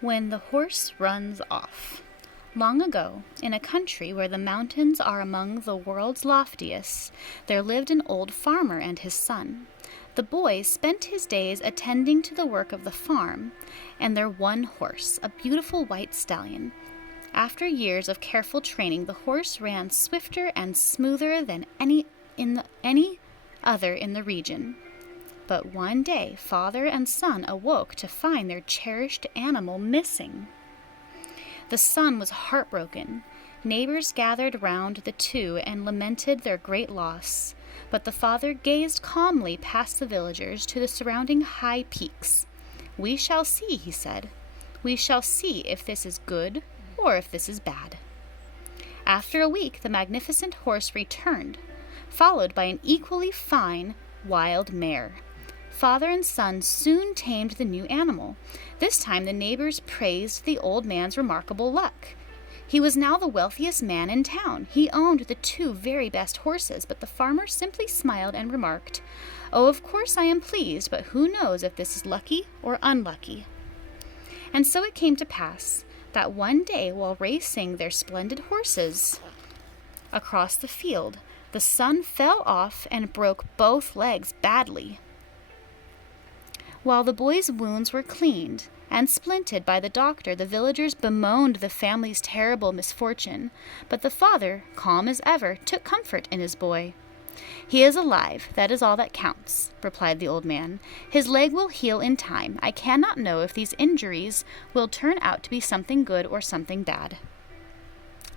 When the horse runs off. Long ago, in a country where the mountains are among the world's loftiest, there lived an old farmer and his son. The boy spent his days attending to the work of the farm and their one horse, a beautiful white stallion. After years of careful training, the horse ran swifter and smoother than any other in the region. But one day, father and son awoke to find their cherished animal missing. The son was heartbroken. Neighbors gathered round the two and lamented their great loss. But the father gazed calmly past the villagers to the surrounding high peaks. "We shall see," he said. "We shall see if this is good or if this is bad." After a week, the magnificent horse returned, followed by an equally fine wild mare. Father and son soon tamed the new animal. This time the neighbors praised the old man's remarkable luck. He was now the wealthiest man in town. He owned the two very best horses, but the farmer simply smiled and remarked, "Oh, of course I am pleased, but who knows if this is lucky or unlucky?" And so it came to pass that one day, while racing their splendid horses across the field, the son fell off and broke both legs badly. While the boy's wounds were cleaned and splinted by the doctor, the villagers bemoaned the family's terrible misfortune, but the father, calm as ever, took comfort in his boy. "He is alive, that is all that counts," replied the old man. "His leg will heal in time. I cannot know if these injuries will turn out to be something good or something bad."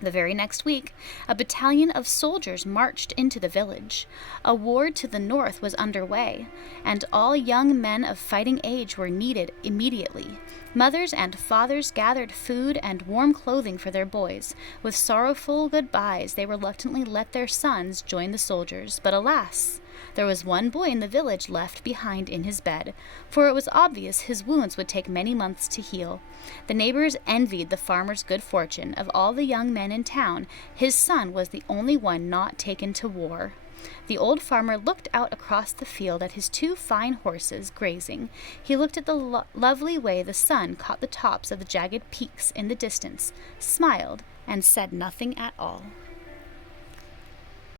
The very next week, a battalion of soldiers marched into the village. A war to the north was underway, and all young men of fighting age were needed immediately. Mothers and fathers gathered food and warm clothing for their boys. With sorrowful goodbyes, they reluctantly let their sons join the soldiers. But alas! There was one boy in the village left behind in his bed, for it was obvious his wounds would take many months to heal. The neighbors envied the farmer's good fortune. Of all the young men in town, his son was the only one not taken to war. The old farmer looked out across the field at his two fine horses grazing. He looked at the lovely way the sun caught the tops of the jagged peaks in the distance, smiled, and said nothing at all.